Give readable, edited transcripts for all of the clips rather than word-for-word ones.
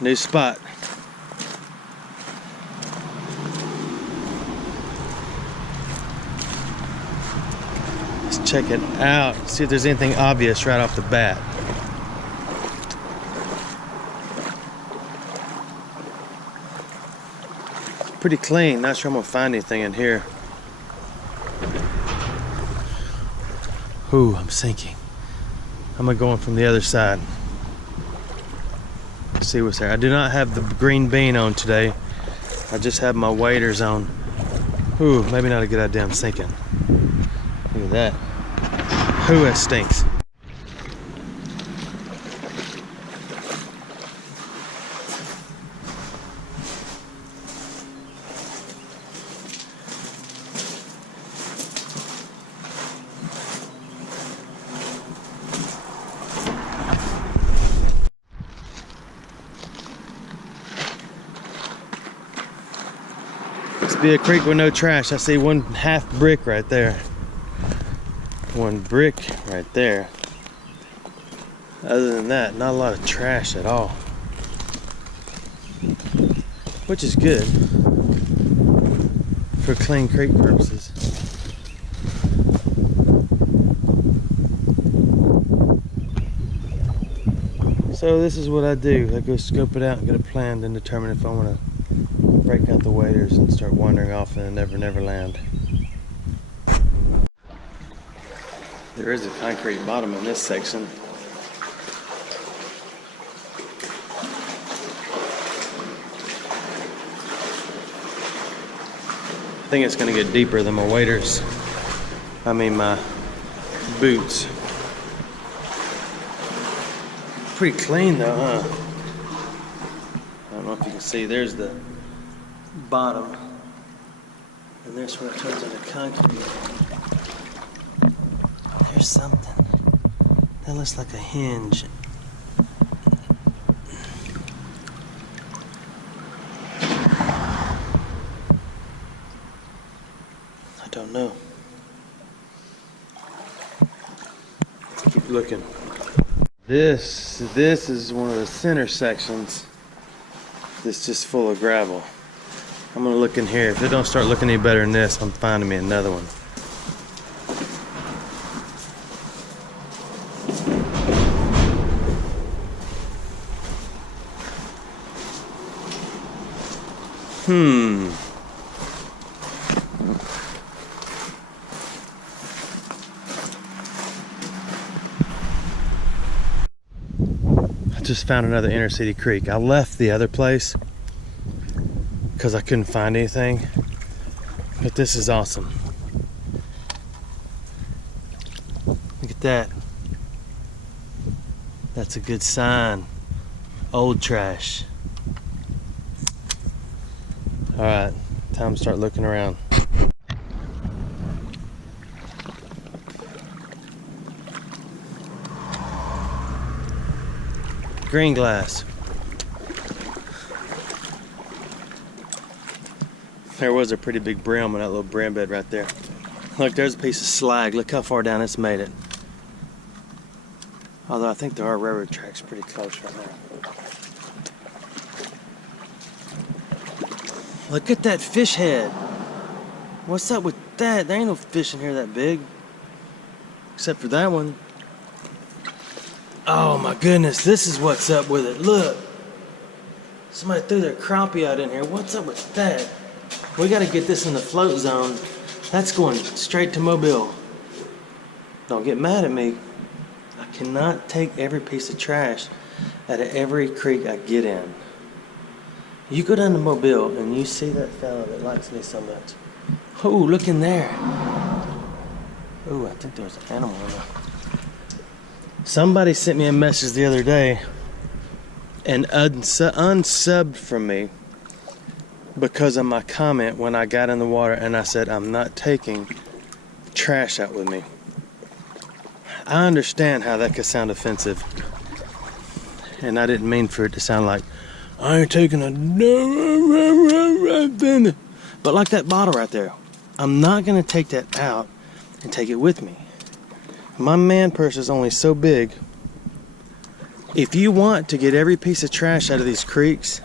new spot. Let's check it out, see if there's anything obvious right off the bat. Pretty clean, not sure I'm gonna find anything in here. Ooh, I'm sinking. I'm gonna go in from the other side. Let's see what's there. I do not have the green bean on today. I just have my waders on. Ooh, maybe not a good idea, I'm sinking. Look at that. Ooh, that stinks. Must be a creek with no trash. I see one half brick right there. One brick right there. Other than that, not a lot of trash at all. Which is good for clean creek purposes. So this is what I do. I go scope it out and get a plan and determine if I want to break out the waders and start wandering off in the never land. There is a concrete bottom in this section. I think it's going to get deeper than my waders. I mean my boots. Pretty clean though, huh? I don't know if you can see, there's the bottom. And there's where it turns into concrete. There's something. That looks like a hinge. I don't know. Let's keep looking. This is one of the center sections that's just full of gravel. I'm gonna look in here. If it don't start looking any better than this, I'm finding me another one. I just found another inner city creek. I left the other place because I couldn't find anything, but this is awesome. Look at that. That's a good sign. Old trash. All right, time to start looking around. Green glass. There was a pretty big brim on that little brim bed right there. Look, there's a piece of slag. Look how far down it's made it. Although I think there are railroad tracks pretty close right now. Look at that fish head. What's up with that? There ain't no fish in here that big. Except for that one. Oh my goodness, this is what's up with it. Look. Somebody threw their crappie out in here. What's up with that? We gotta get this in the float zone. That's going straight to Mobile. Don't get mad at me. I cannot take every piece of trash out of every creek I get in. You go down to Mobile and you see that fella that likes me so much. Oh, look in there. Oh, I think there was an animal in there. Somebody sent me a message the other day and unsubbed from me because of my comment when I got in the water and I said I'm not taking trash out with me. I understand how that could sound offensive, and I didn't mean for it to sound like I ain't taking a but like that bottle right there, I'm not gonna take that out and take it with me. My man purse is only so big If you want to get every piece of trash out of these creeks,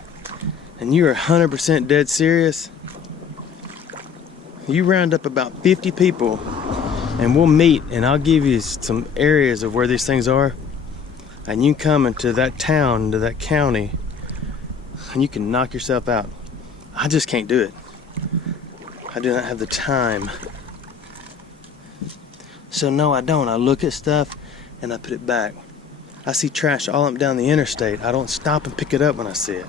and you are 100% dead serious, you round up about 50 people and we'll meet, and I'll give you some areas of where these things are, and you come into that town, into that county, and you can knock yourself out. I just can't do it. I do not have the time. So no, I don't. I look at stuff and I put it back. I see trash all up and down the interstate. I don't stop and pick it up when I see it.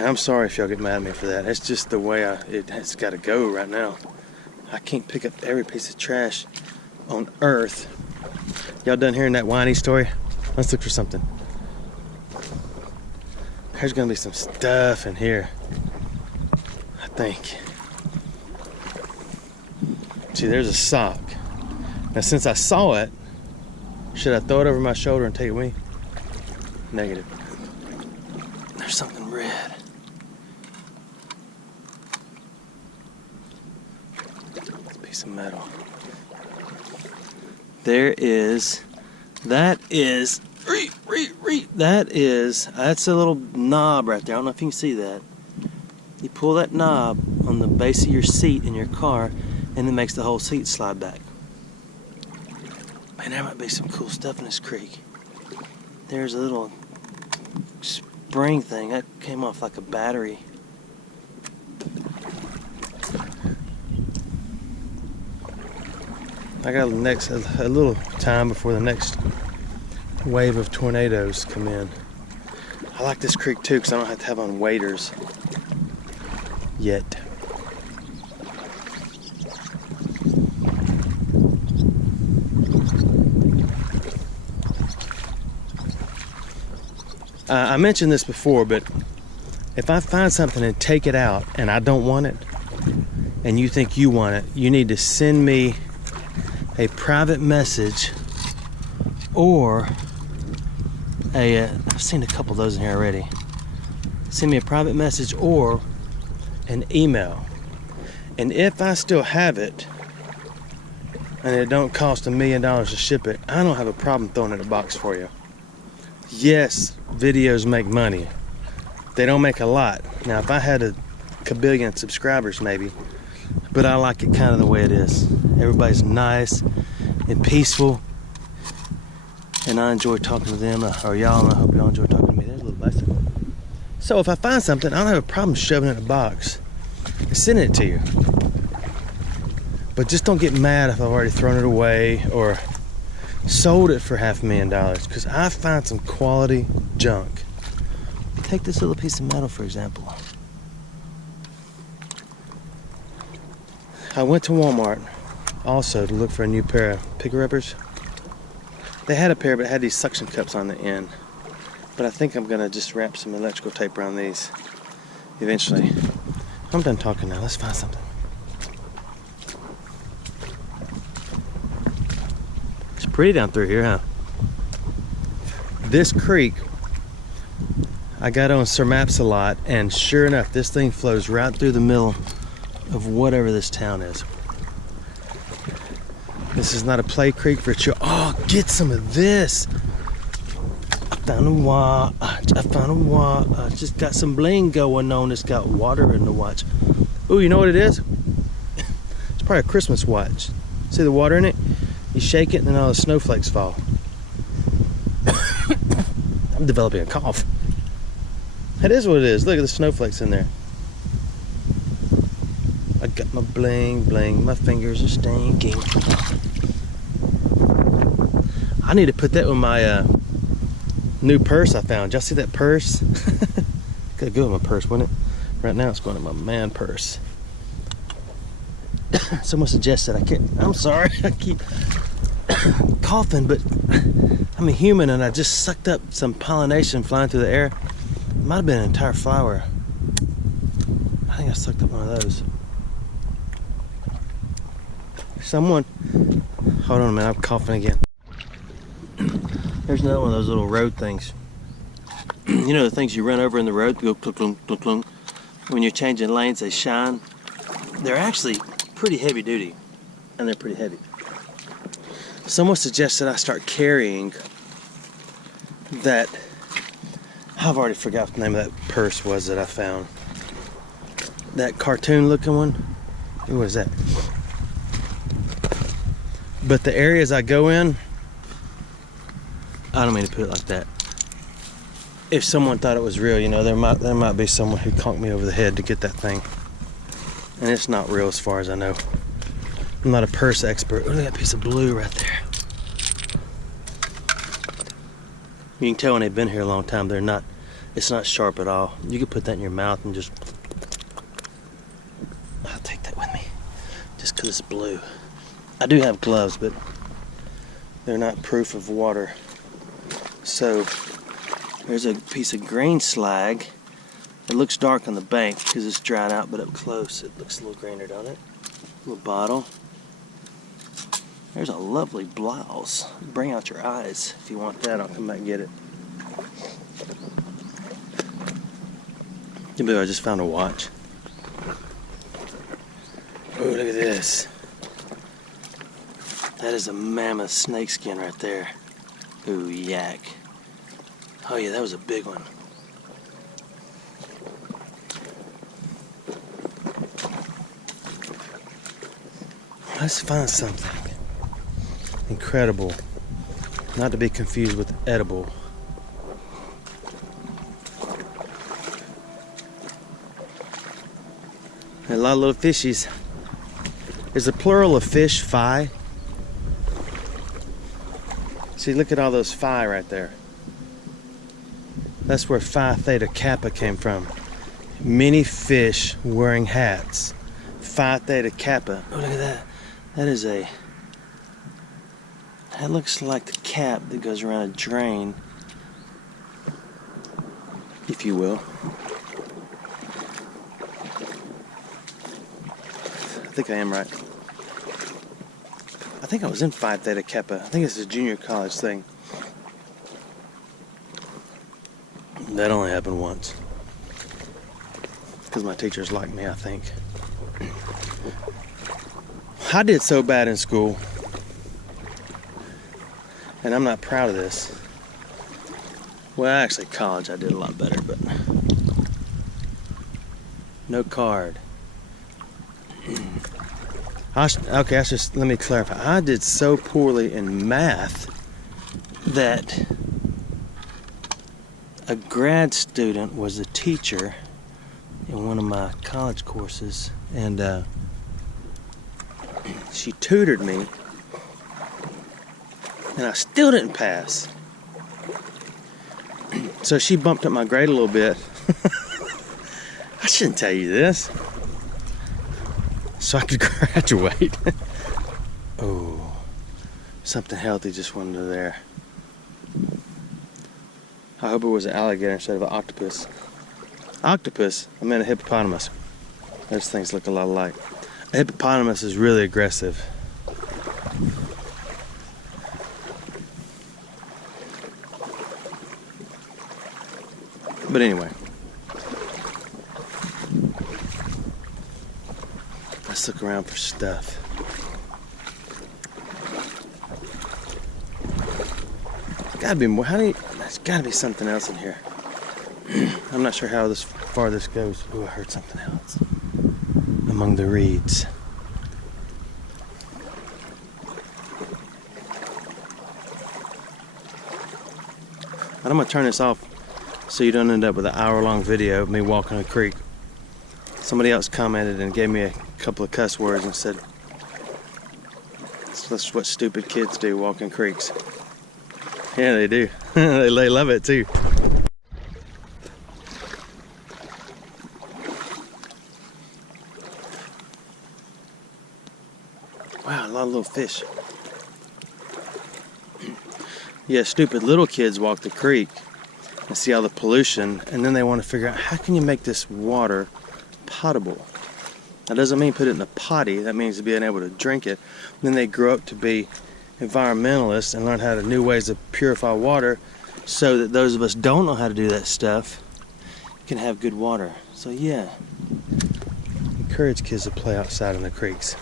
I'm sorry if y'all get mad at me for that. It's just the way it's got to go right now. I can't pick up every piece of trash on earth. Y'all done hearing that whiny story? Let's look for something. There's gonna be some stuff in here, I think. See, there's a sock. Now, since I saw it, should I throw it over my shoulder and take it with me? Negative. There's something red. It's a piece of metal. That's a little knob right there. I don't know if you can see that. You pull that knob on the base of your seat in your car, and it makes the whole seat slide back. Man, there might be some cool stuff in this creek. There's a little spring thing that came off like a battery. I got a little time before the next wave of tornadoes come in. I like this creek too because I don't have to have on waders yet. I mentioned this before, but if I find something and take it out and I don't want it, and you think you want it, you need to send me a private message or I've seen a couple of those in here already. Send me a private message or an email. And if I still have it and it don't cost $1 million to ship it, I don't have a problem throwing it in a box for you. Yes, videos make money. They don't make a lot. Now, if I had a kabillion subscribers, maybe, but I like it kind of the way it is. Everybody's nice and peaceful, and I enjoy talking to them, or y'all, and I hope y'all enjoy talking to me. There's a little bicycle. So if I find something, I don't have a problem shoving it in a box and sending it to you. But just don't get mad if I've already thrown it away or sold it for $500,000, because I find some quality junk. Take this little piece of metal, for example. I went to Walmart also to look for a new pair of picker uppers. They had a pair, but it had these suction cups on the end. But I think I'm gonna just wrap some electrical tape around these eventually. I'm done talking now. Let's find something. It's pretty down through here, huh? This creek, I got on Sir Maps a lot, and sure enough, this thing flows right through the middle of whatever this town is. This is not a play creek for children. Oh, get some of this. I found a watch. Just got some bling going on. It's got water in the watch. Ooh, you know what it is? It's probably a Christmas watch. See the water in it? You shake it and then all the snowflakes fall. I'm developing a cough. That is what it is. Look at the snowflakes in there. I got my bling bling. My fingers are stinking. I need to put that with my new purse I found. Y'all see that purse? Could go with my purse, wouldn't it? Right now it's going in my man purse. Someone suggested I can't. I'm sorry. I keep coughing, but I'm a human and I just sucked up some pollination flying through the air. It might have been an entire flower. I think I sucked up one of those. Someone, hold on a minute, I'm coughing again. There's another one of those little road things. You know the things you run over in the road, go clunk, clunk, clunk, clunk. When you're changing lanes, they shine. They're actually pretty heavy duty, and they're pretty heavy. Someone suggested I start carrying that. I've already forgot what the name of that purse was that I found. That cartoon looking one. What is that? But the areas I go in, I don't mean to put it like that. If someone thought it was real, you know, there might be someone who conked me over the head to get that thing. And it's not real as far as I know. I'm not a purse expert. Look at that piece of blue right there. You can tell when they've been here a long time, it's not sharp at all. You could put that in your mouth and just, I'll take that with me. Just because it's blue. I do have gloves, but they're not proof of water. So, there's a piece of green slag. It looks dark on the bank because it's dried out, but up close it looks a little greener, don't it? A little bottle. There's a lovely blouse. Bring out your eyes. If you want that, I'll come back and get it. I just found a watch. Oh, look at this. That is a mammoth snakeskin right there. Ooh, yak. Oh yeah, that was a big one. Let's find something incredible, not to be confused with edible. A lot of little fishies. There's a plural of fish, phi. See, look at all those phi right there. That's where Phi Theta Kappa came from. Many fish wearing hats. Phi Theta Kappa. Oh, look at that. That looks like the cap that goes around a drain, if you will. I think I am right. I think I was in Phi Theta Kappa. I think it's a junior college thing. That only happened once. Because my teachers liked me, I think. I did so bad in school. And I'm not proud of this. Well, actually, college I did a lot better, but no card. Okay, let me clarify. I did so poorly in math that a grad student was a teacher in one of my college courses, and she tutored me, and I still didn't pass. So she bumped up my grade a little bit. I shouldn't tell you this. So I could graduate. Oh, something healthy just went into there. I hope it was an alligator instead of an octopus. Octopus? I meant a hippopotamus. Those things look a lot alike. A hippopotamus is really aggressive. But anyway, let's look around for stuff. Gotta be more. There's gotta be something else in here. I'm not sure how far this goes. Oh, I heard something else among the reeds. And I'm gonna turn this off so you don't end up with an hour-long video of me walking a creek. Somebody else commented and gave me a couple of cuss words and said, that's what stupid kids do, walking creeks. Yeah, they do. They love it too. Wow, a lot of little fish. Yeah, stupid little kids walk the creek and see all the pollution, and then they want to figure out how can you make this water potable. That doesn't mean put it in a potty. That means being able to drink it. Then they grow up to be environmentalists and learn how to new ways to purify water, so that those of us don't know how to do that stuff can have good water. So yeah, encourage kids to play outside in the creeks.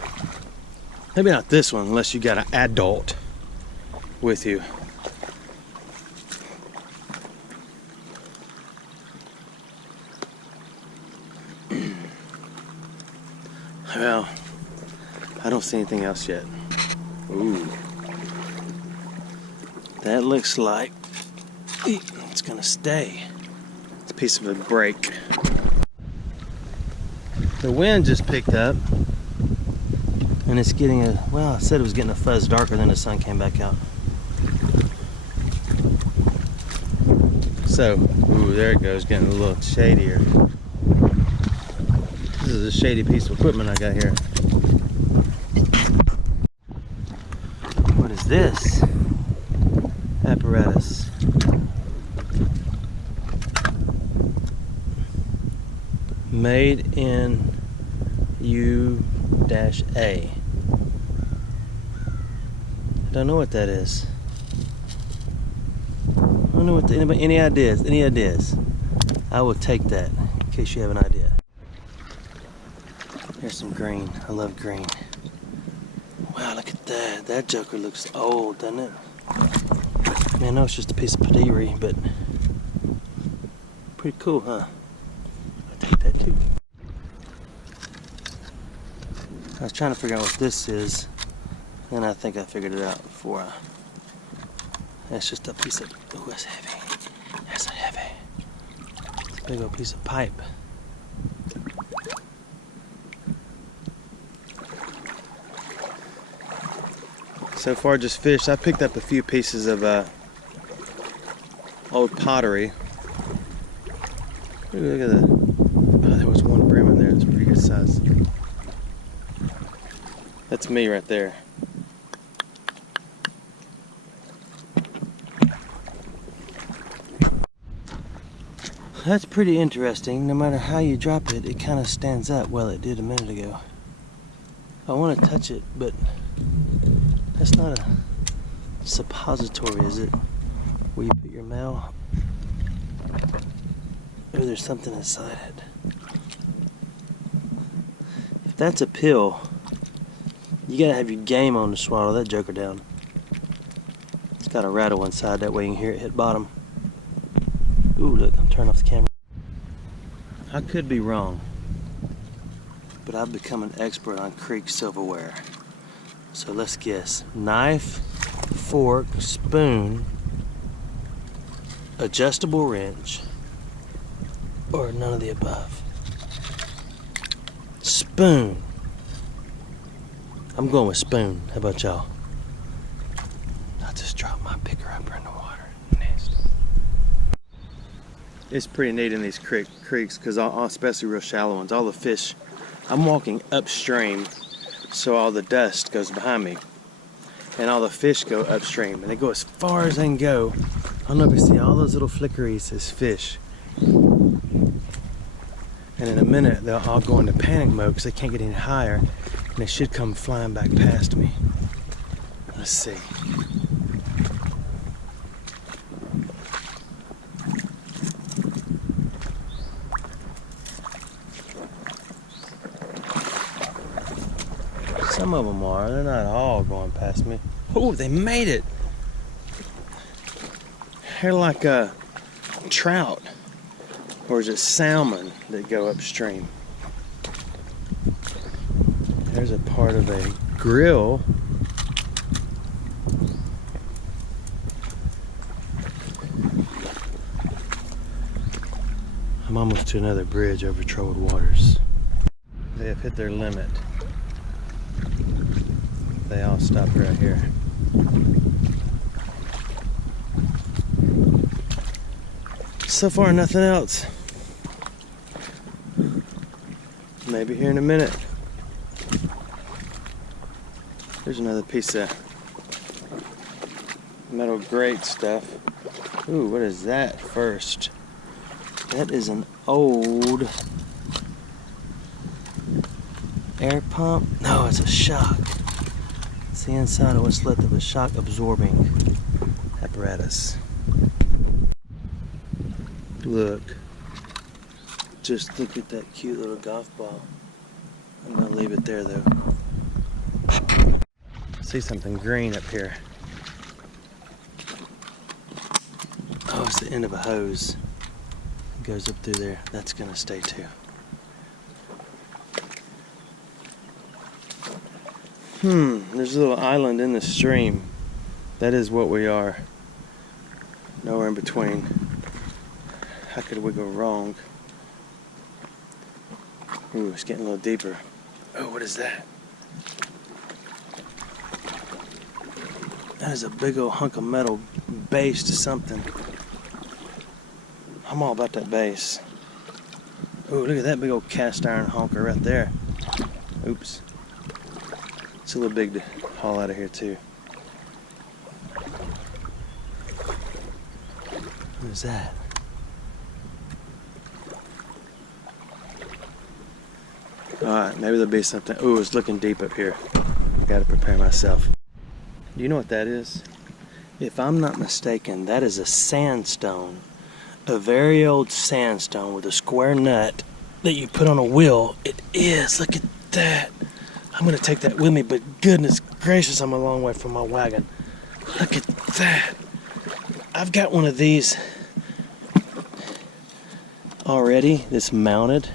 Maybe not this one unless you got an adult with you. Well, I don't see anything else yet. Ooh. That looks like it's gonna stay. It's a piece of a break. The wind just picked up and it's getting well, I said it was getting a fuzz darker, then the sun came back out. So, ooh, there it goes, getting a little shadier. This is a shady piece of equipment I got here. What is this? Apparatus. Made in U-A. I don't know what that is. I don't know what any ideas? Any ideas? I will take that in case you have an idea. There's some green. I love green. Wow, look at that. That joker looks old, doesn't it? I mean, I know it's just a piece of pottery, but pretty cool, huh? I'll take that too. I was trying to figure out what this is, and I think I figured it out before that's just a piece of, oh, that's heavy. That's a heavy. It's a big old piece of pipe. So far just fish. I picked up a few pieces of old pottery. Ooh, look at that. Oh, there was one brim in there. It's pretty good size. That's me right there. That's pretty interesting. No matter how you drop it, it kind of stands up. Well, it did a minute ago. I want to touch it, but that's not a suppository, is it? Where you put your mail? Or there's something inside it. If that's a pill, you gotta have your game on to swallow that joker down. It's got a rattle inside, that way you can hear it hit bottom. Ooh, look, I'm turning off the camera. I could be wrong, but I've become an expert on creek silverware. So let's guess. Knife, fork, spoon, adjustable wrench, or none of the above. Spoon. I'm going with spoon. How about y'all? I just dropped my picker upper in the water. Nasty. It's pretty neat in these creeks, because especially real shallow ones, all the fish, I'm walking upstream, so all the dust goes behind me, and all the fish go upstream, and they go as far as they can go. I don't know if you see all those little flickeries as fish. And in a minute, they'll all go into panic mode because they can't get any higher, and they should come flying back past me. Let's see. Some of them are. They're not all going past me. Oh, they made it. They're like a trout. Or is it salmon that go upstream? There's a part of a grill. I'm almost to another bridge over troubled waters. They have hit their limit. They all stopped right here. So far, nothing else. Maybe here in a minute. There's another piece of metal grate stuff. Ooh, what is that first? That is an old air pump. No, it's a shock. It's the inside of what's left of a shock absorbing apparatus. Look. Just look at that cute little golf ball. I'm gonna leave it there though. I see something green up here. it's the end of a hose. It goes up through there. That's gonna stay too. There's a little island in the stream. That is what we are. Nowhere in between. How could we go wrong? Ooh, it's getting a little deeper. Oh, what is that? That is a big old hunk of metal base to something. I'm all about that base. Oh, look at that big old cast iron honker right there. Oops. It's a little big to haul out of here too. What is that? Alright, maybe there'll be something. Oh, it's looking deep up here. Gotta prepare myself. Do you know what that is? If I'm not mistaken, that is a sandstone. A very old sandstone with a square nut that you put on a wheel. It is. Look at that. I'm going to take that with me, but goodness gracious, I'm a long way from my wagon. Look at that. I've got one of these already that's mounted.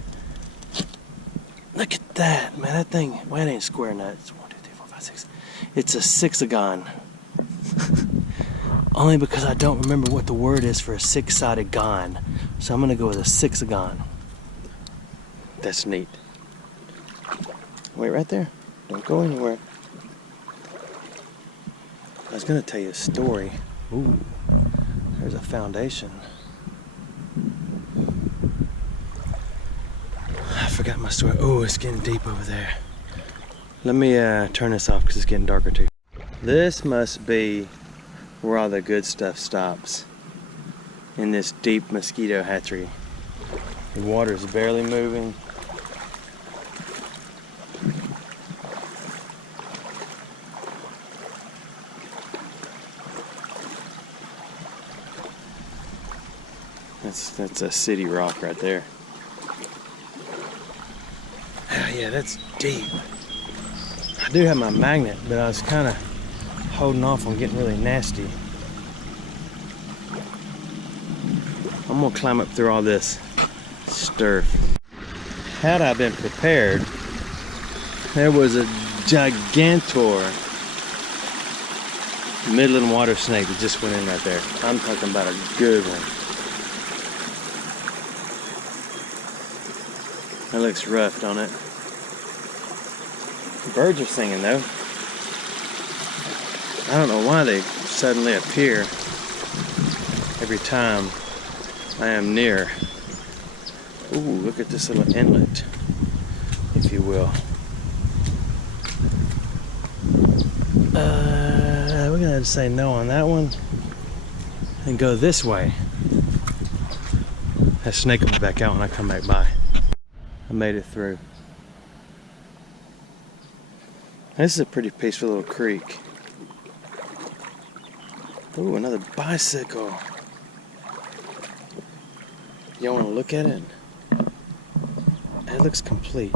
Look at that, man. That thing, well, it ain't square nut. It's 1, 2, 3, 4, 5, 6. It's a sixagon. Only because I don't remember what the word is for a six-sided gon. So I'm going to go with a sixagon. That's neat. Wait right there. Don't go anywhere. I was going to tell you a story. Ooh, there's a foundation. I forgot my story. Oh, it's getting deep over there. Let me turn this off because it's getting darker too. This must be where all the good stuff stops. In this deep mosquito hatchery. The water's barely moving. That's a city rock right there. Yeah, that's deep. I do have my magnet, but I was kind of holding off on getting really nasty. I'm gonna climb up through all this sturf. Had I been prepared, there was a gigantor Midland water snake that just went in right there. I'm talking about a good one. That looks rough, don't it? The birds are singing though. I don't know why they suddenly appear every time I am near. Ooh, look at this little inlet, if you will. We're gonna have to say no on that one and go this way. That snake will be back out when I come back by. I made it through. This is a pretty peaceful little creek. Ooh, another bicycle. Y'all want to look at it? It looks complete.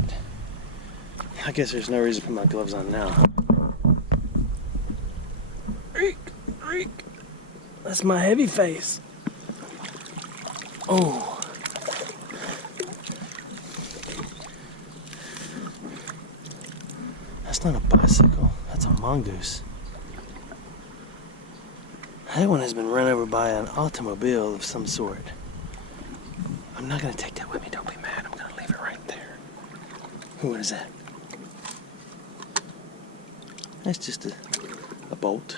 I guess there's no reason to put my gloves on now. Eek, eek. That's my heavy face. Oh. That's not a bicycle. That's a mongoose. That one has been run over by an automobile of some sort. I'm not going to take that with me. Don't be mad. I'm going to leave it right there. What is that? That's just a bolt.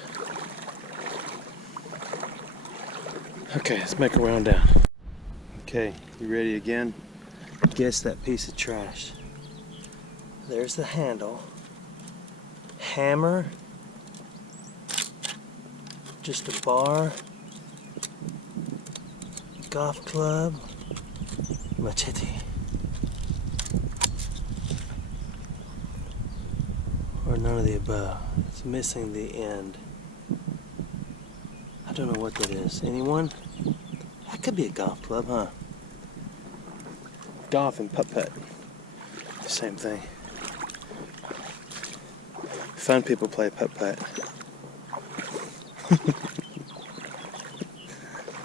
Okay, let's make our way on down. Okay, you ready again? Guess that piece of trash. There's the handle. Hammer. Just a bar. Golf club. Machete. Or none of the above. It's missing the end. I don't know what that is. Anyone? That could be a golf club, huh? Golf and putt-putt. Same thing. Fun people play putt-putt.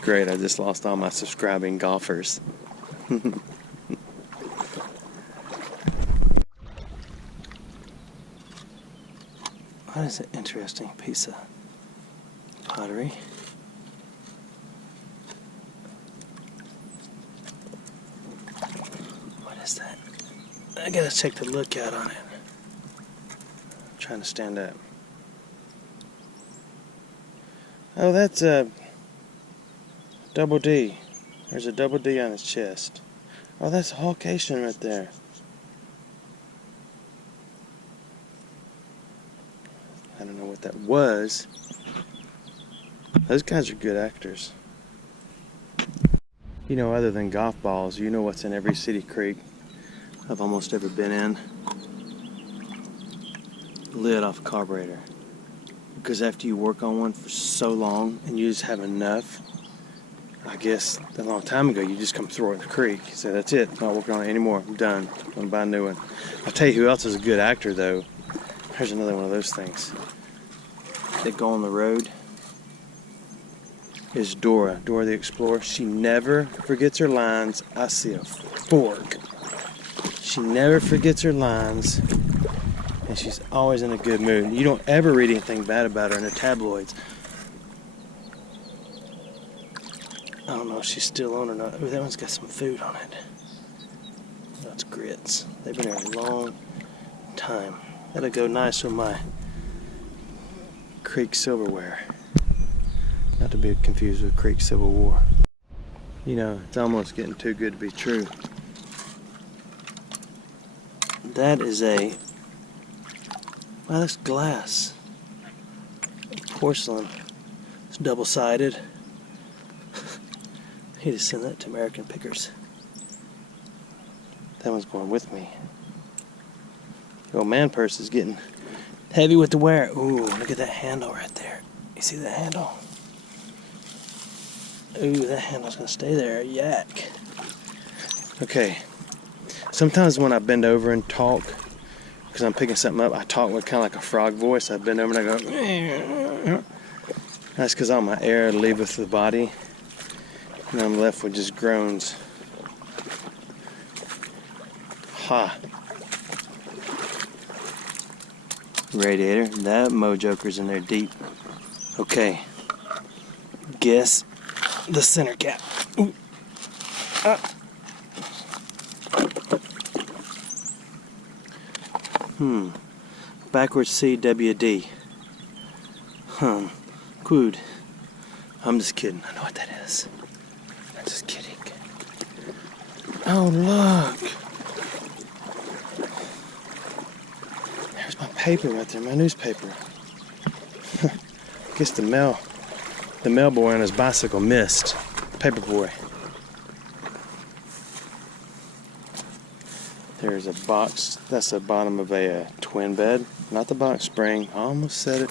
Great, I just lost all my subscribing golfers. That is an interesting piece of pottery. What is that? I gotta check the lookout on it. I'm trying to stand up. Oh, that's a double D. There's a double D on his chest. Oh, that's a Hawkation right there. I don't know what that was. Those guys are good actors. You know, other than golf balls, you know what's in every city creek I've almost ever been in? Lid off a carburetor. Because after you work on one for so long and you just have enough, I guess a long time ago you just come throw it in the creek. You say, that's it, I'm not working on it anymore, I'm done, I'm gonna buy a new one. I'll tell you who else is a good actor though. Here's another one of those things that go on the road. Is Dora the Explorer. She never forgets her lines. I see a fork. She never forgets her lines, and she's always in a good mood. You don't ever read anything bad about her in the tabloids. I don't know if she's still on or not. Oh, that one's got some food on it. That's grits. They've been here a long time. That'll go nice with my Creek silverware. Not to be confused with Creek Civil War. You know, it's almost getting too good to be true. That is a... Wow, that's glass. Porcelain. It's double-sided. I need to send that to American Pickers. That one's going with me. The old man purse is getting heavy with the wear. Ooh, look at that handle right there. You see that handle? Ooh, that handle's gonna stay there. Yak. Okay. Sometimes when I bend over and talk, because I'm picking something up, I talk with kind of like a frog voice. I bend over and I go. That's because all my air leaveth the body, and I'm left with just groans. Ha. Radiator. That mojoker's in there deep. Okay. Guess the center cap. Ooh. Backwards CWD. Good. I'm just kidding. I know what that is. I'm just kidding. Oh, look. There's my paper right there, my newspaper. I guess the mail boy on his bicycle missed. Paper boy. There's a box. That's the bottom of a twin bed. Not the box spring. I almost said it.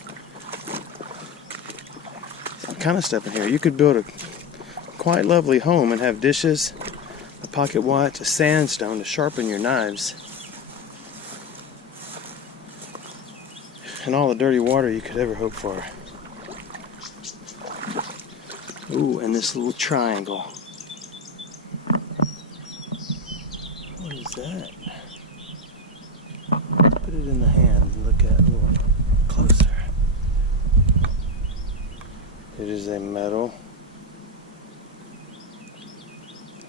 Some kind of stuff in here. You could build a quite lovely home and have dishes, a pocket watch, a sandstone to sharpen your knives, and all the dirty water you could ever hope for. Ooh, and this little triangle. What is that? Let's put it in the hand and look at it a little closer. It is a metal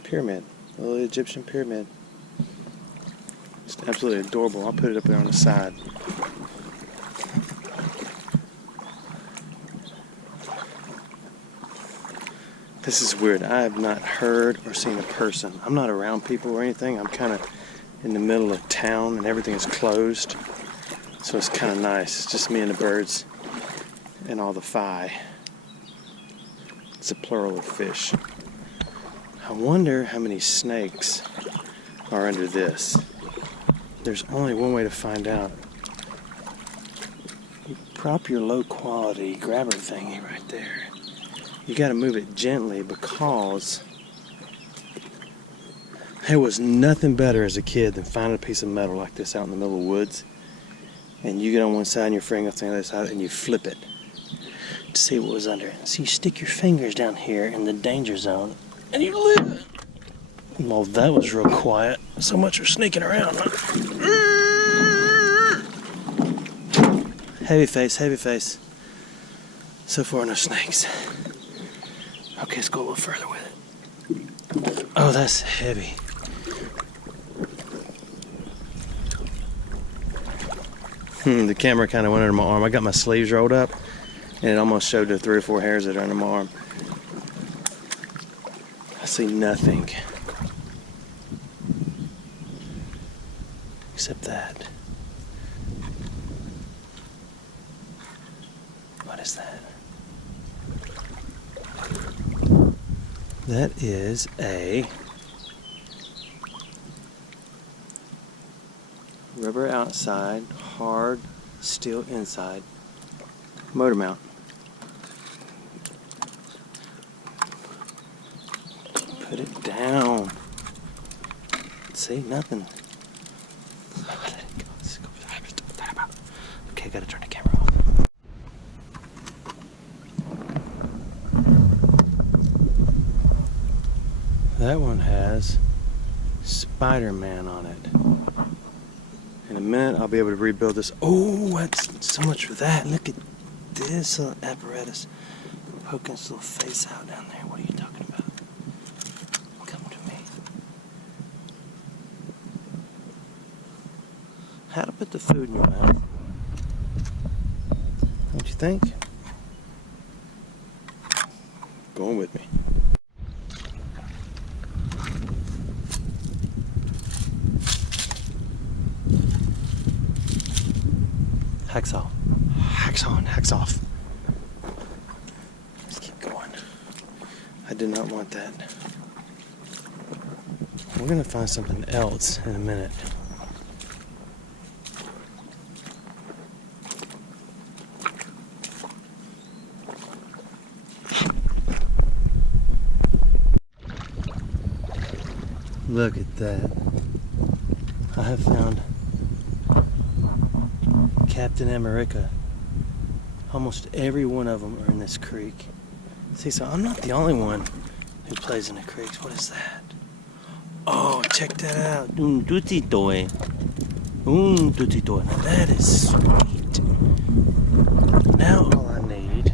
pyramid, a little Egyptian pyramid. It's absolutely adorable. I'll put it up there on the side. This is weird. I have not heard or seen a person. I'm not around people or anything. I'm kind of in the middle of town and everything is closed. So it's kind of nice. It's just me and the birds and all the phi. It's a plural of fish. I wonder how many snakes are under this. There's only one way to find out. You prop your low quality grabber thingy right there. You got to move it gently because there was nothing better as a kid than finding a piece of metal like this out in the middle of the woods, and you get on one side and your friend gets on the other side and you flip it. to see what was under it. So you stick your fingers down here in the danger zone, and you live. Well, that was real quiet. So much for sneaking around, huh? Heavy face, heavy face. So far, no snakes. Okay, let's go a little further with it. Oh, that's heavy. The camera kind of went under my arm. I got my sleeves rolled up, and it almost showed the 3 or 4 hairs that are under my arm. I see nothing. Except that. What is that? That is a rubber outside, hard steel inside motor mount. Put it down. See, nothing. Okay, gotta turn the camera off. That one has Spider-Man on it. In a minute, I'll be able to rebuild this. Oh, that's so much for that. Look at this apparatus. Poking its little face out down there. What are you talking about? Come to me. How to put the food in your mouth. Don't you think? Going with me. Hacksaw. Hacks on, hacks off. Let's keep going. I did not want that. We're gonna find something else in a minute. Look at that. I have found Captain America. Almost every one of them are in this creek. See, so I'm not the only one who plays in the creeks. What is that? Oh, check that out. Un tutitoy. Un tutitoy. Now that is sweet. Now all I need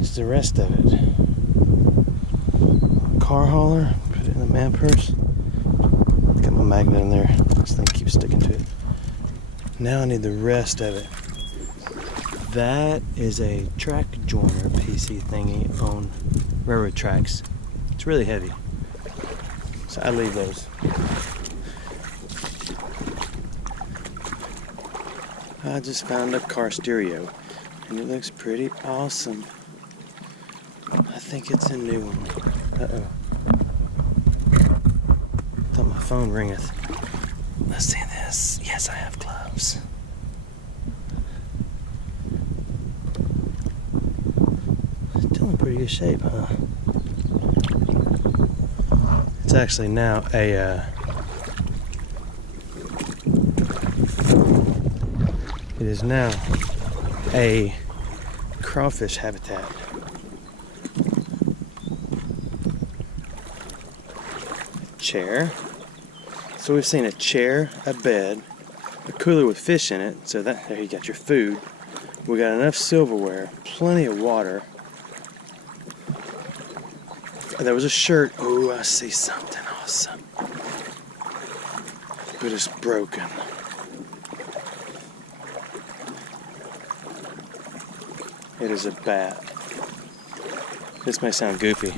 is the rest of it. Car hauler. Put it in the man purse. Got my magnet in there. This thing keeps sticking to it. Now I need the rest of it. That is a track joiner PC thingy on railroad tracks. It's really heavy. So I leave those. I just found a car stereo and it looks pretty awesome. I think it's a new one. Uh-oh. Thought my phone ringeth. Let's see this. Yes, I have gloves. Still in pretty good shape, huh? It's actually now a it is now a crawfish habitat. Chair. So we've seen a chair, a bed, a cooler with fish in it, so that there you got your food. We got enough silverware, plenty of water. There was a shirt. Oh, I see something awesome. But it's broken. It is a bat. This may sound goofy,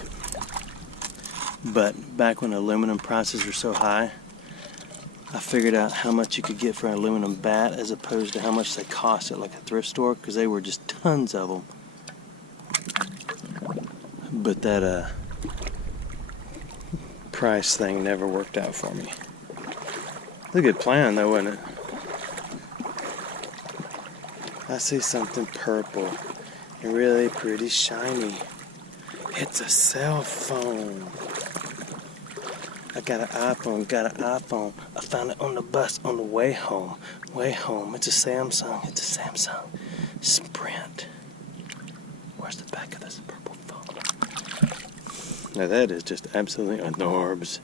but back when aluminum prices were so high, I figured out how much you could get for an aluminum bat as opposed to how much they cost at like a thrift store, because they were just tons of them. But that price thing never worked out for me. It's a good plan though, wasn't it? I see something purple and really pretty shiny. It's a cell phone. I got an iPhone, I found it on the bus on the way home. It's a Samsung, Sprint. Where's the back of this purple phone? Now that is just absolutely adorbs.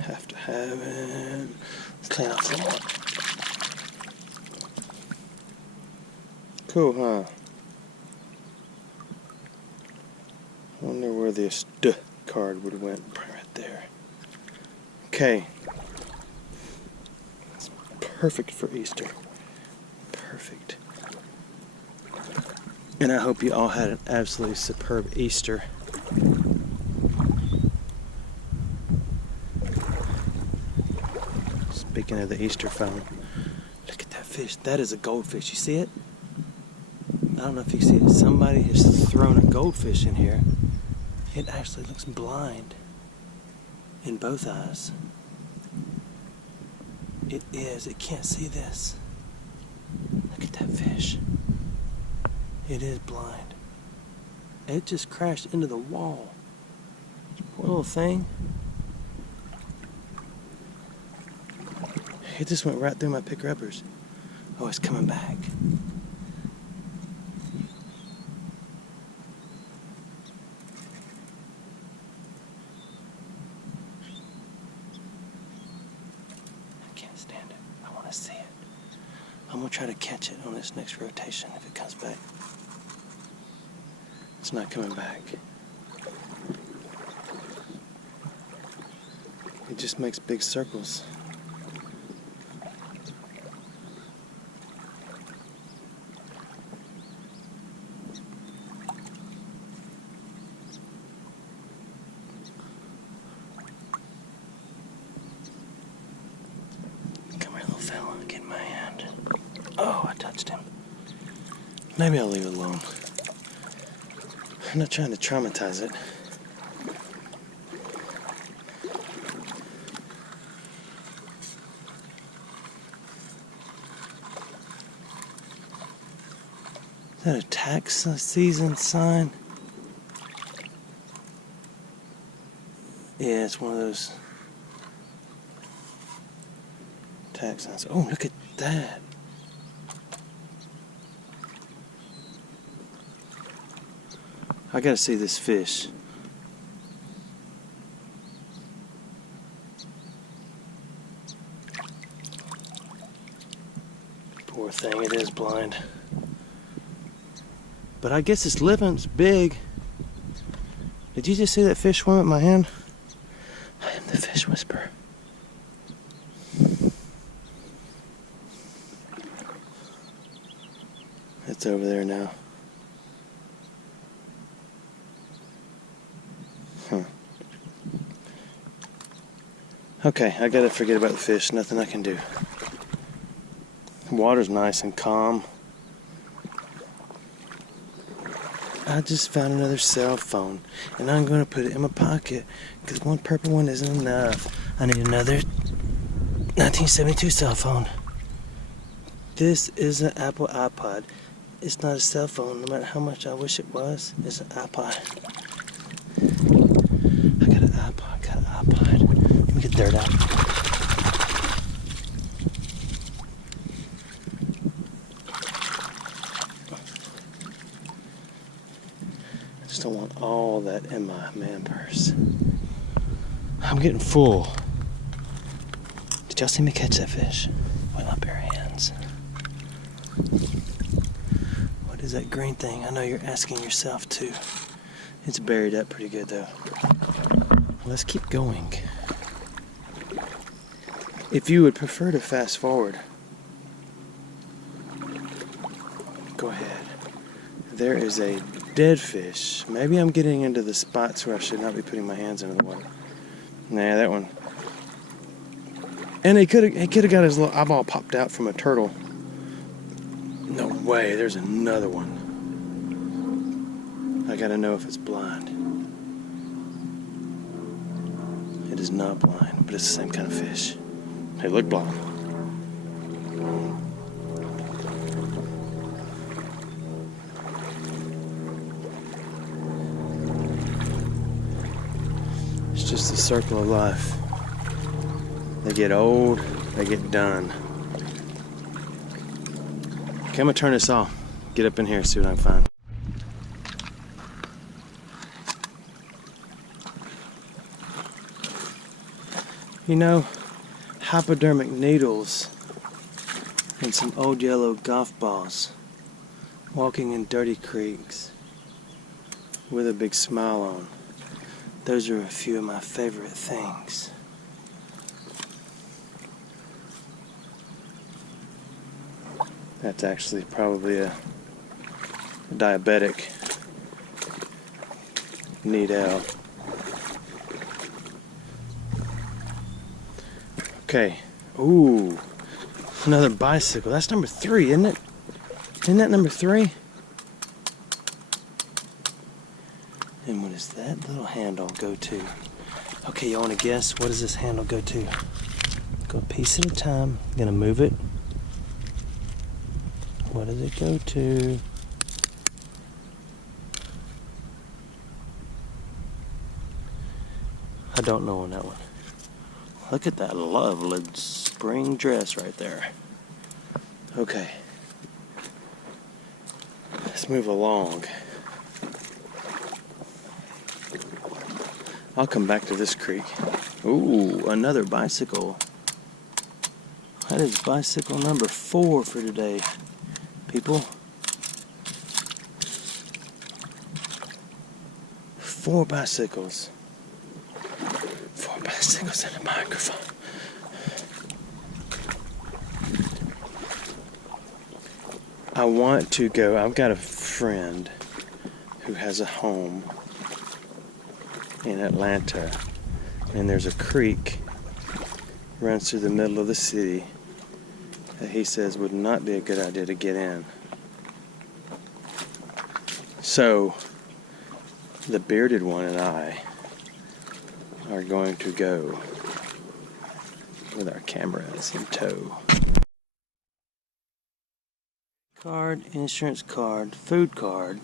Have to have it. Let's clean off some more. Cool, huh? I wonder where this card would have went. Right there. Okay. It's perfect for Easter. Perfect. And I hope you all had an absolutely superb Easter. Speaking of the Easter phone, look at that fish. That is a goldfish. You see it? I don't know if you see it. Somebody has thrown a goldfish in here. It actually looks blind in both eyes. It is. It can't see this. Look at that fish. It is blind. It just crashed into the wall. Poor little thing. It just went right through my pick rubbers. Oh, it's coming back. I can't stand it. I want to see it. I'm going to try to catch it on this next rotation if it comes back. It's not coming back. It just makes big circles. Come here, little fella. Get in my hand. Oh, I touched him. Maybe I'll leave it alone. I'm not trying to traumatize it. Is that a tax season sign? Yeah, it's one of those tax signs. Oh, look at that. I gotta see this fish. Poor thing, it is blind. But I guess it's living, it's big. Did you just see that fish swim at my hand? I am the fish whisperer. It's over there now. Okay, I gotta forget about the fish. Nothing I can do. The water's nice and calm. I just found another cell phone, and I'm gonna put it in my pocket because one purple one isn't enough. I need another 1972 cell phone. This is an Apple iPod. It's not a cell phone, no matter how much I wish it was. It's an iPod. I got an iPod. Let me get dirt out. I just don't want all that in my man purse. I'm getting full. Did y'all see me catch that fish with my bare hands? What is that green thing? I know you're asking yourself too. It's buried up pretty good though. Let's keep going. If you would prefer to fast forward, go ahead. There is a dead fish. Maybe I'm getting into the spots where I should not be putting my hands into the water. Nah, that one. And he could have got his little eyeball popped out from a turtle. No way, there's another one. I gotta know if it's blind. It is not blind, but it's the same kind of fish. They look blind. It's just the circle of life. They get old, they get done. Okay, I'm gonna turn this off. Get up in here, see what I can find. You know, hypodermic needles and some old yellow golf balls. Walking in dirty creeks with a big smile on. Those are a few of my favorite things. That's actually probably a diabetic needle. Okay. Ooh. Another bicycle. That's number 3, isn't it? Isn't that number 3? And what does that little handle go to? Okay, y'all want to guess? What does this handle go to? Go a piece at a time. I'm gonna move it. What does it go to? I don't know on that one. Look at that lovely spring dress right there. Okay. Let's move along. I'll come back to this creek. Ooh, another bicycle. That is bicycle number 4 for today, people. 4 bicycles. 4 bicycles and a microphone. I want to go. I've got a friend who has a home in Atlanta, and there's a creek runs through the middle of the city that he says would not be a good idea to get in. So the bearded one and I are going to go with our cameras in tow. Card, insurance card, food card.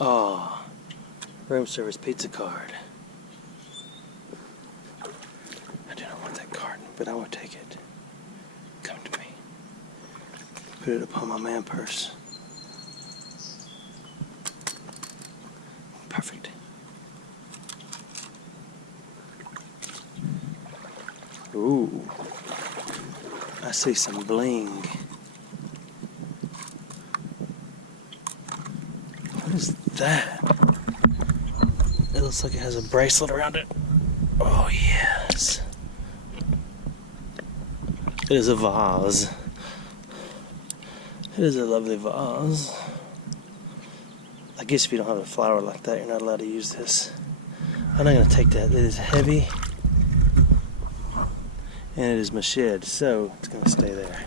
Oh, room service pizza card. I do not want that card, but I will take it. Come to me. Put it upon my man purse. Perfect. Ooh. I see some bling. What is that? It looks like it has a bracelet around it. Oh, yes. It is a vase. It is a lovely vase. I guess if you don't have a flower like that, you're not allowed to use this. I'm not going to take that. It is heavy. And it is mached, so it's going to stay there.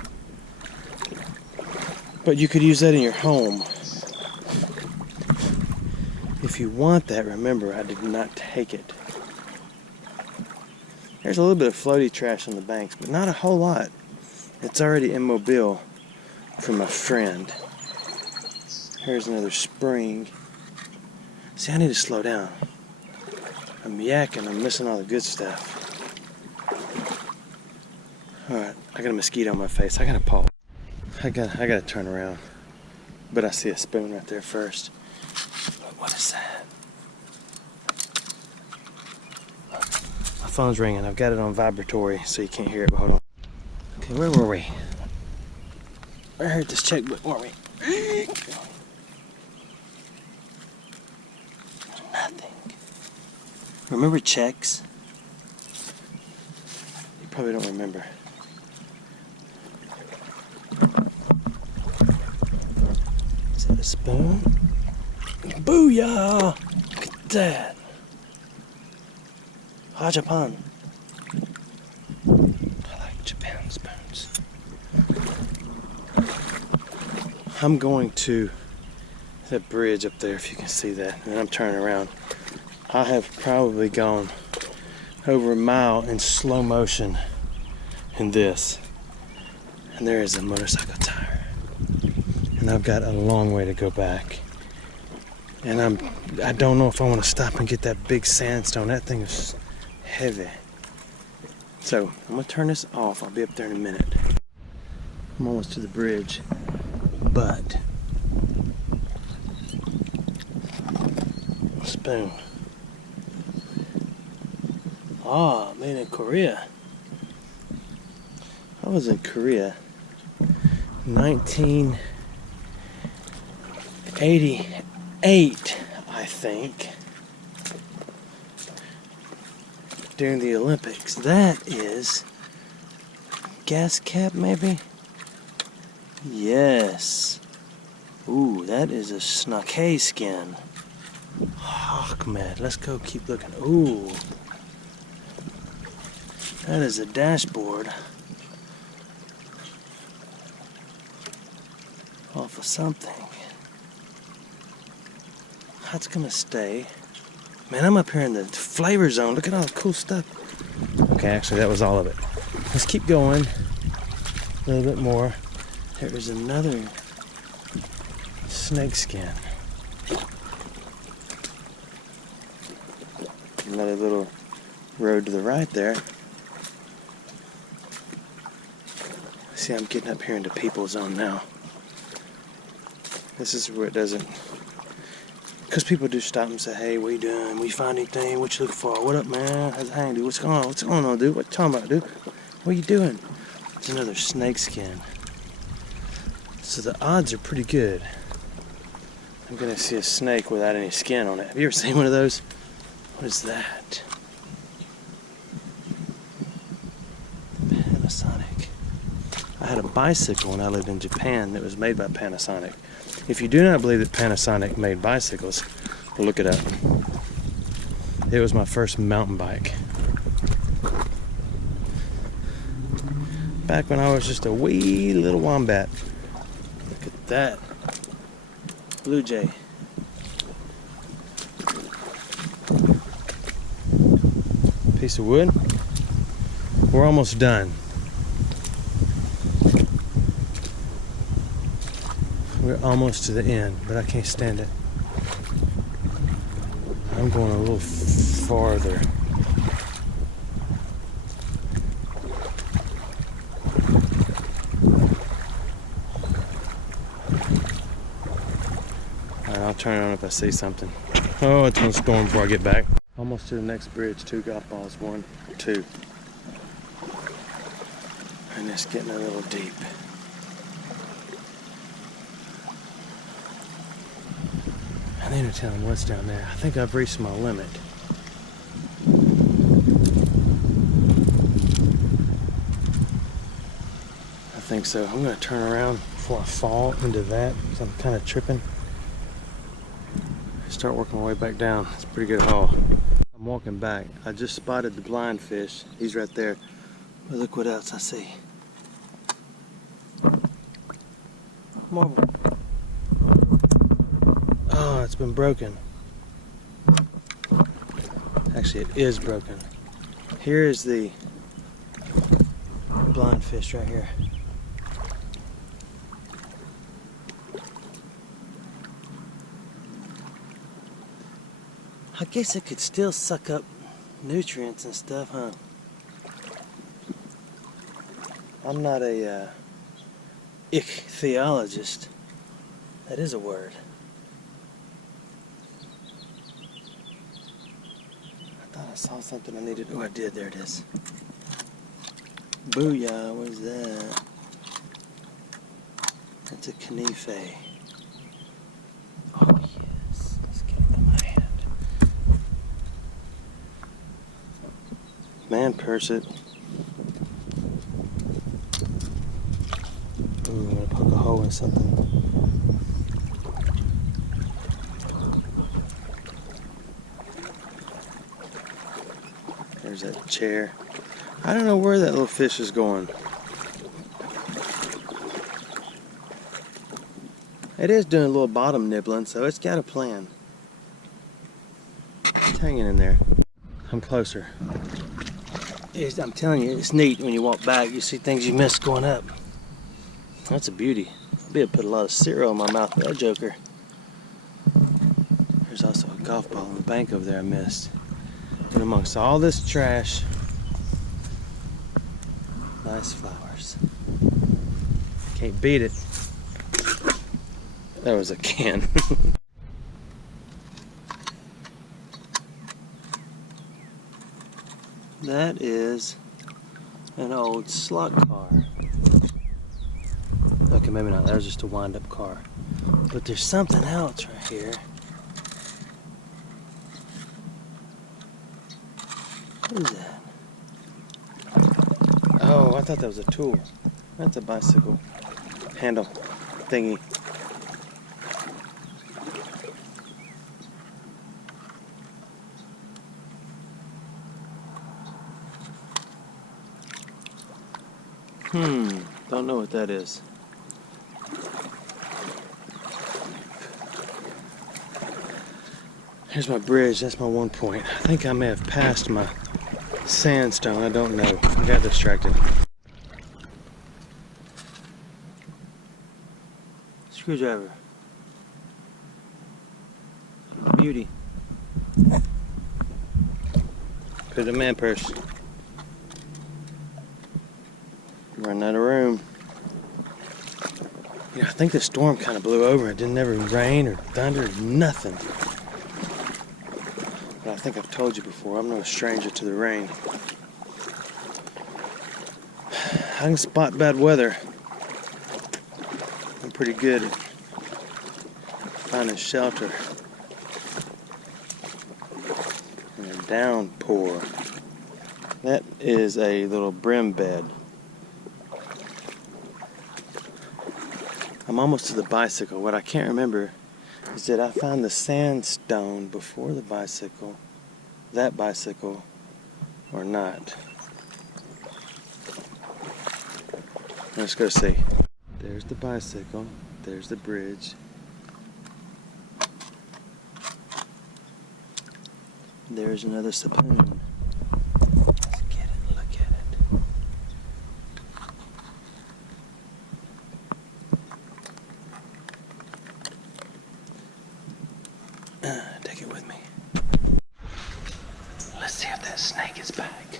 But you could use that in your home. If you want that, remember, I did not take it. There's a little bit of floaty trash on the banks, but not a whole lot. It's already in Mobile from a friend. Here's another spring. See, I need to slow down. I'm yakking, I'm missing all the good stuff. Alright, I got a mosquito on my face. I gotta pause. I gotta turn around. But I see a spoon right there first. But what is that? My phone's ringing. I've got it on vibratory so you can't hear it, but hold on. Okay, where were we? I heard this checkbook, weren't we? Nothing. Remember checks? You probably don't remember. Is that a spoon? Booyah! Look at that. Ha Japan. I like Japan spoons. I'm going to that bridge up there, if you can see that, and then I'm turning around. I have probably gone over a mile in slow motion in this, and there is a motorcycle tire, and I've got a long way to go back, and I don't know if I want to stop and get that big sandstone. That thing is heavy. So I'm gonna turn this off. I'll be up there in a minute. I'm almost to the bridge, but spoon. Ah, made in Korea. I was in Korea 1988, I think, during the Olympics. That is gas cap, maybe? Yes. Ooh, that is a snake skin. Ahmed, let's go keep looking. Ooh. That is a dashboard off of something. That's gonna stay. Man, I'm up here in the flavor zone. Look at all the cool stuff. Okay, actually, that was all of it. Let's keep going. A little bit more. There's another snake skin. Another little road to the right there. See, I'm getting up here into people zone now. This is where it doesn't, because people do stop and say, hey, what you doing? We find anything? What you looking for? What up, man? How's it hanging, dude? What's going on? What's going on, dude? What you talking about, dude? What are you doing? It's another snake skin. So the odds are pretty good I'm gonna see a snake without any skin on it. Have you ever seen one of those? What is that? Panasonic. I had a bicycle when I lived in Japan that was made by Panasonic. If you do not believe that Panasonic made bicycles, look it up. It was my first mountain bike. Back when I was just a wee little wombat. Look at that. Blue jay. Piece of wood. We're almost done. We're almost to the end, but I can't stand it. I'm going a little farther. Alright, I'll turn it on if I see something. Oh, it's gonna storm before I get back. Almost to the next bridge. 2 golf balls. 1, 2. And it's getting a little deep. I need to tell him what's down there. I think I've reached my limit. I think so. I'm going to turn around before I fall into that because I'm kind of tripping. Start working my way back down. It's a pretty good haul. I'm walking back. I just spotted the blind fish. He's right there. But look what else I see. Marble. Oh, it's been broken. Actually, it is broken. Here is the blind fish right here. I guess it could still suck up nutrients and stuff, huh? I'm not a ichthyologist. That is a word. I thought I saw something I needed. Oh, I did. There it is. Booyah, what is that? That's a canife. Oh, yes. Let's get it in my hand. Man, purse it. Ooh, I'm gonna poke a hole in something. There's that chair. I don't know where that little fish is going. It is doing a little bottom nibbling, so it's got a plan. It's hanging in there. I'm closer. I'm telling you, it's neat when you walk back. You see things you missed going up. That's a beauty. I'll be able to put a lot of cereal in my mouth with that joker. There's also a golf ball on the bank over there I missed. And amongst all this trash, nice flowers. Can't beat it. That was a can. That is an old slot car. Okay, maybe not. That was just a wind-up car. But there's something else right here. What is that? Oh, I thought that was a tool. That's a bicycle handle thingy. Don't know what that is. Here's my bridge. That's my one point. I think I may have passed my sandstone. I don't know. I got distracted. Screwdriver. Beauty. Put it in a man purse. Running out of room. You know, I think the storm kind of blew over. It didn't ever rain or thunder or nothing. But I think I've told you before, I'm no stranger to the rain. I can spot bad weather. I'm pretty good at finding shelter in a downpour. That is a little brim bed. I'm almost to the bicycle. What I can't remember is that I found the sandstone before the bicycle, that bicycle, or not. Let's go see. There's the bicycle. There's the bridge. There's another spoon. Let's get it, look at it. Take it with me. Let's see if that snake is back.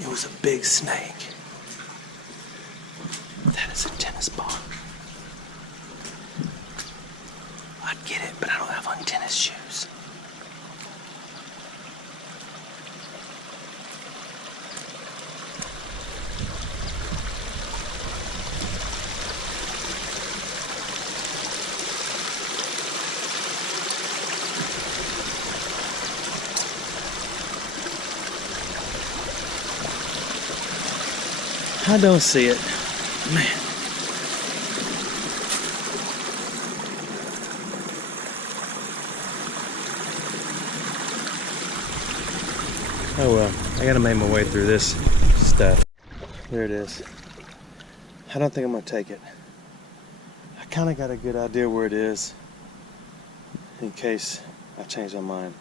It was a big snake. That is a tennis ball. I'd get it, but I don't have on tennis shoes. I don't see it. Man. Oh well, I gotta make my way through this stuff. There it is. I don't think I'm gonna take it. I kinda got a good idea where it is in case I change my mind.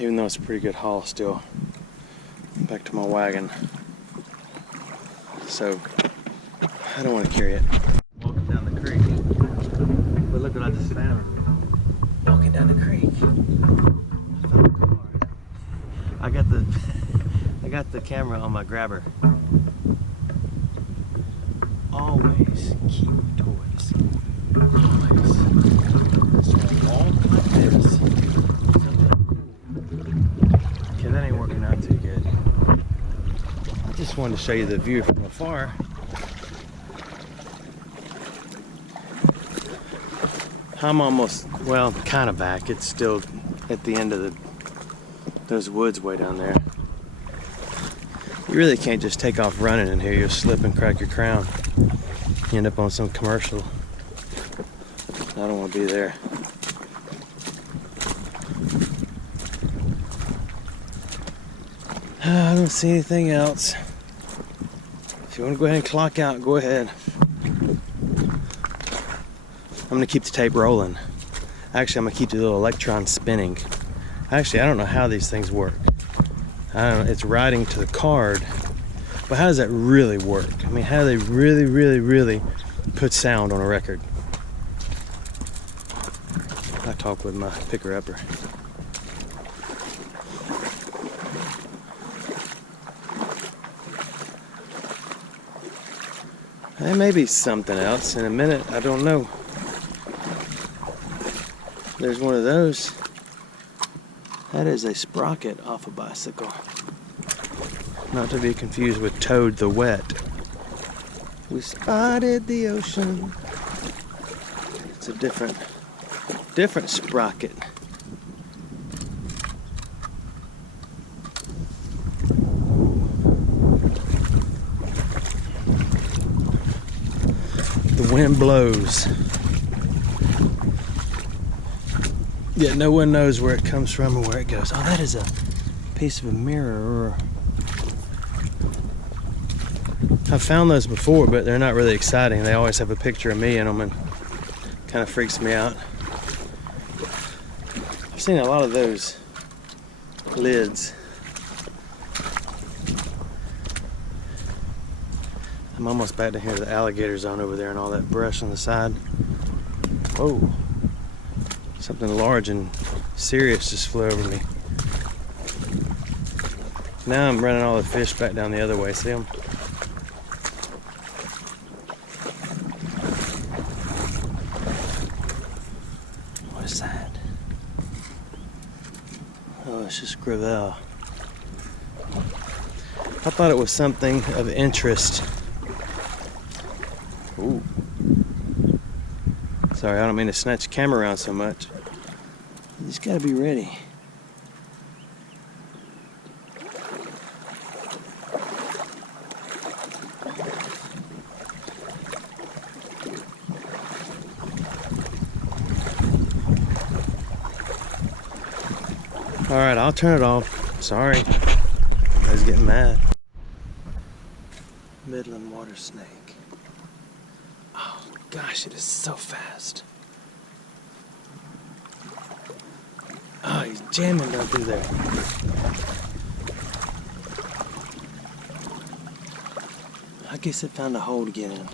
Even though it's a pretty good haul still. Back to my wagon. So, I don't want to carry it. Walking down the creek. But look what I just found. Walking down the creek. I found a car. I got the camera on my grabber. Always keep toys. Always. So I walk like this. Okay, that ain't working out too good. I just wanted to show you the view from afar. I'm almost, well, kind of back. It's still at the end of those woods way down there. You really can't just take off running in here. You'll slip and crack your crown. You end up on some commercial. I don't want to be there. I don't see anything else. If you want to go ahead and clock out, go ahead. I'm going to keep the tape rolling. Actually, I'm going to keep the little electron spinning. Actually, I don't know how these things work. I don't know, it's writing to the card, but how does that really work? I mean, how do they really put sound on a record? I talk with my picker-upper. There may be something else in a minute. I don't know. There's one of those. That is a sprocket off a bicycle. Not to be confused with Toad the Wet. We spotted the ocean. It's a different sprocket. The wind blows. Yet no one knows where it comes from or where it goes. Oh, that is a piece of a mirror. I've found those before, but they're not really exciting. They always have a picture of me in them and kind of freaks me out. I've seen a lot of those lids. I'm almost back to here, the alligator zone over there and all that brush on the side. Whoa. Something large and serious just flew over me. Now I'm running all the fish back down the other way. See them? What is that? Oh, it's just gravel. I thought it was something of interest. Ooh. Sorry, I don't mean to snatch the camera around so much. You just gotta be ready. Alright, I'll turn it off. Sorry. I was getting mad. Midland water snake. Oh gosh, it is so fast. Oh, he's jamming down through there. I guess it found a hole to get in.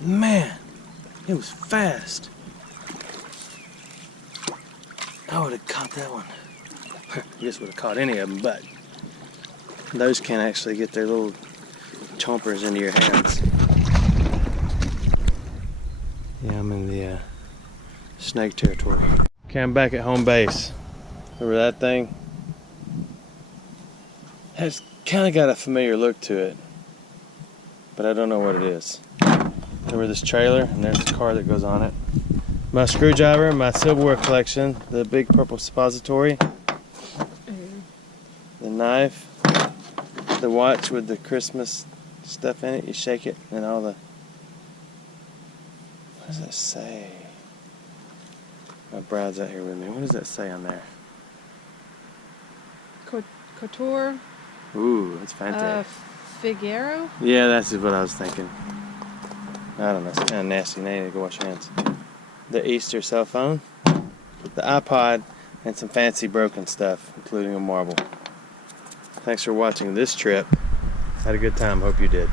Man, it was fast. I would have caught that one. I guess would have caught any of them, but those can't actually get their little chompers into your hands. Yeah, I'm in the snake territory. Okay, I'm back at home base. Remember that thing? It's kind of got a familiar look to it, but I don't know what it is. Remember this trailer, and there's the car that goes on it. My screwdriver, my silverware collection, the big purple suppository, the knife, the watch with the Christmas stuff in it. You shake it, and all the... What does that say? My bride's out here with me. What does that say on there? Couture. Ooh, that's fantastic. Figaro? Yeah, that's what I was thinking. I don't know, it's kind of nasty name to go wash your hands. The Easter cell phone, the iPod, and some fancy broken stuff, including a marble. Thanks for watching this trip. Had a good time, hope you did.